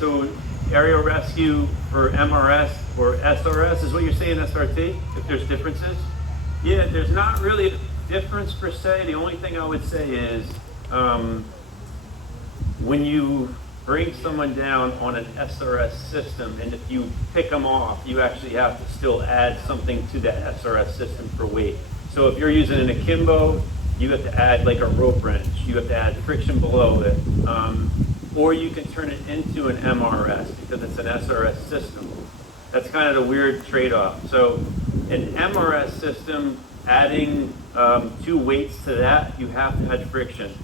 So aerial rescue for MRS or SRS is what you're saying, SRT, if there's differences? Yeah, there's not really a difference per se. The only thing I would say is when you bring someone down on an SRS system, and if you pick them off, you actually have to still add something to that SRS system for weight. So if you're using an akimbo, you have to add like a rope wrench. You have to add friction below it. Or you can turn it into an MRS because it's an SRS system. That's kind of the weird trade-off. So an MRS system, adding 2 weights to that, you have to add friction.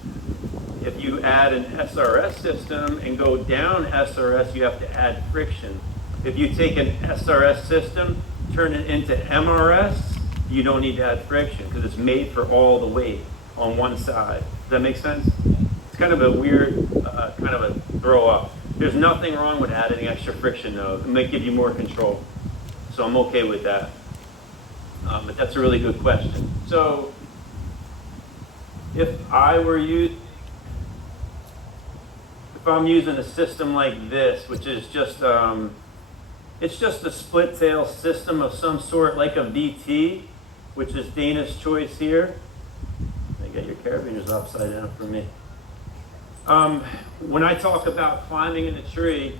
If you add an SRS system and go down SRS, you have to add friction. If you take an SRS system, turn it into MRS, you don't need to add friction because it's made for all the weight on one side. Does that make sense? It's kind of a weird, kind of a throw up. There's nothing wrong with adding extra friction though. It may give you more control. So I'm okay with that. But that's a really good question. So if I'm using a system like this, which is just, it's just a split tail system of some sort, like a VT, which is Dana's choice here. I get your carabiners upside down for me. When I talk about climbing in a tree,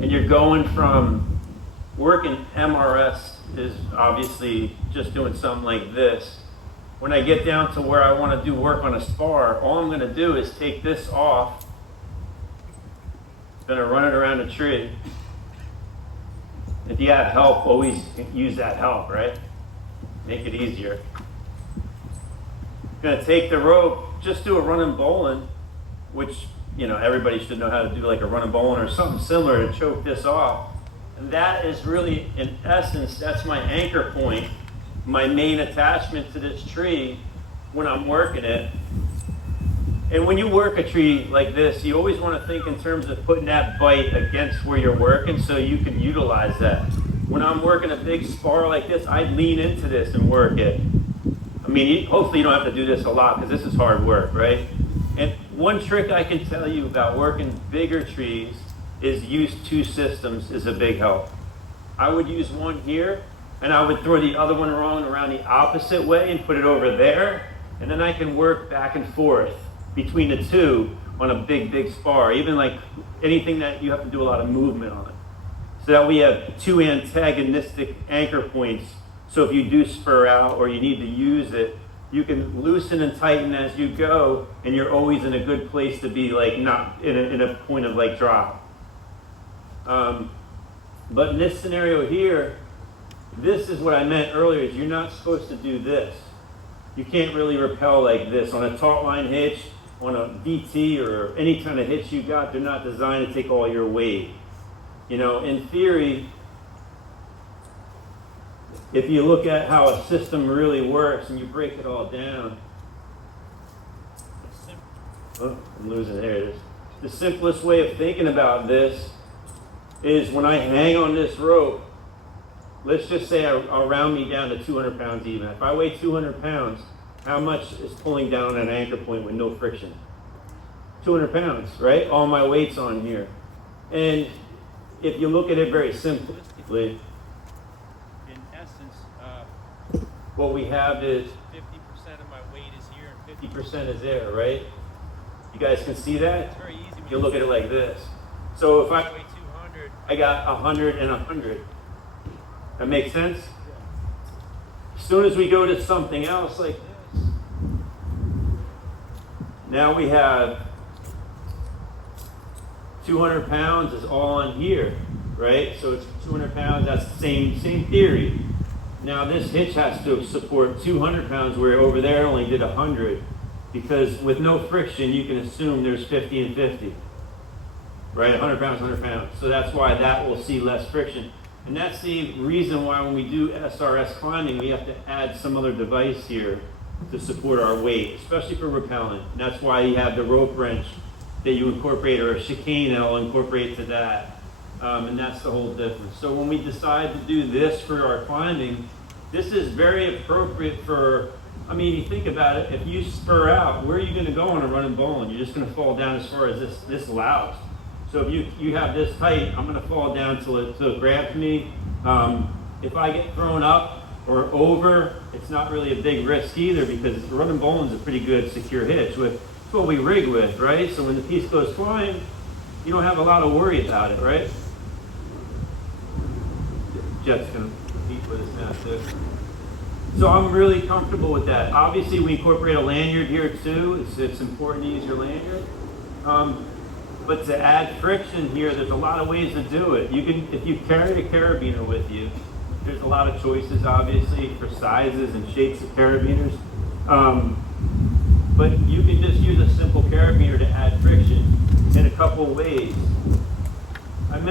and you're going from working MRS is obviously just doing something like this. When I get down to where I want to do work on a spar, all I'm going to do is take this off. I'm going to run it around a tree. If you have help, always use that help, right? Make it easier. I'm going to take the rope, just do a running bowline, which, you know, everybody should know how to do, like a running bowline or something similar to choke this off. And that is really, in essence, that's my anchor point, my main attachment to this tree when I'm working it. And when you work a tree like this, you always want to think in terms of putting that bite against where you're working so you can utilize that. When I'm working a big spar like this, I lean into this and work it. I mean, hopefully you don't have to do this a lot because this is hard work, right? And one trick I can tell you about working bigger trees is use 2 systems is a big help. I would use one here, and I would throw the other one around the opposite way and put it over there, and then I can work back and forth between the 2 on a big spar, even like anything that you have to do a lot of movement on. So that we have 2 antagonistic anchor points, so if you do spur out or you need to use it, you can loosen and tighten as you go, and you're always in a good place to be like not in a point of like drop. But in this scenario here, this is what I meant earlier, is you're not supposed to do this. You can't really rappel like this. On a taut line hitch, on a VT or any kind of hitch you got, they're not designed to take all your weight. You know, in theory, if you look at how a system really works and you break it all down, oh, I'm losing, there it is. The simplest way of thinking about this is when I hang on this rope, let's just say I'll round me down to 200 pounds even. If I weigh 200 pounds, how much is pulling down an anchor point with no friction? 200 pounds, right? All my weight's on here. And if you look at it very simplistically, in essence, what we have is 50% of my weight is here and 50% is there, right? You guys can see that? It's very easy. You look at it like this. So if I weigh 200, I got 100 and 100. That makes sense? As soon as we go to something else like this, now we have 200 pounds is all on here, right? So it's 200 pounds, that's the same theory. Now this hitch has to support 200 pounds where over there only did 100, because with no friction, you can assume there's 50 and 50, right? 100 pounds, 100 pounds. So that's why that will see less friction. And that's the reason why when we do SRS climbing, we have to add some other device here to support our weight, especially for rappelling. And that's why you have the rope wrench that you incorporate, or a chicane that will incorporate to that. And that's the whole difference. So when we decide to do this for our climbing, this is very appropriate for, I mean, you think about it, if you spur out, where are you going to go on a running bowline? You're just going to fall down as far as this allows. So if you have this tight, I'm gonna fall down till it grabs me. If I get thrown up or over, it's not really a big risk either, because running bowling's a pretty good secure hitch. It's what we rig with, right? So when the piece goes flying, you don't have a lot of worry about it, right? Jet's gonna compete with us now too. So I'm really comfortable with that. Obviously, we incorporate a lanyard here too. It's important to use your lanyard. But to add friction here, there's a lot of ways to do it. You can, if you carry a carabiner with you, there's a lot of choices, obviously, for sizes and shapes of carabiners. But you can just use a simple carabiner to add friction in a couple ways. I mentioned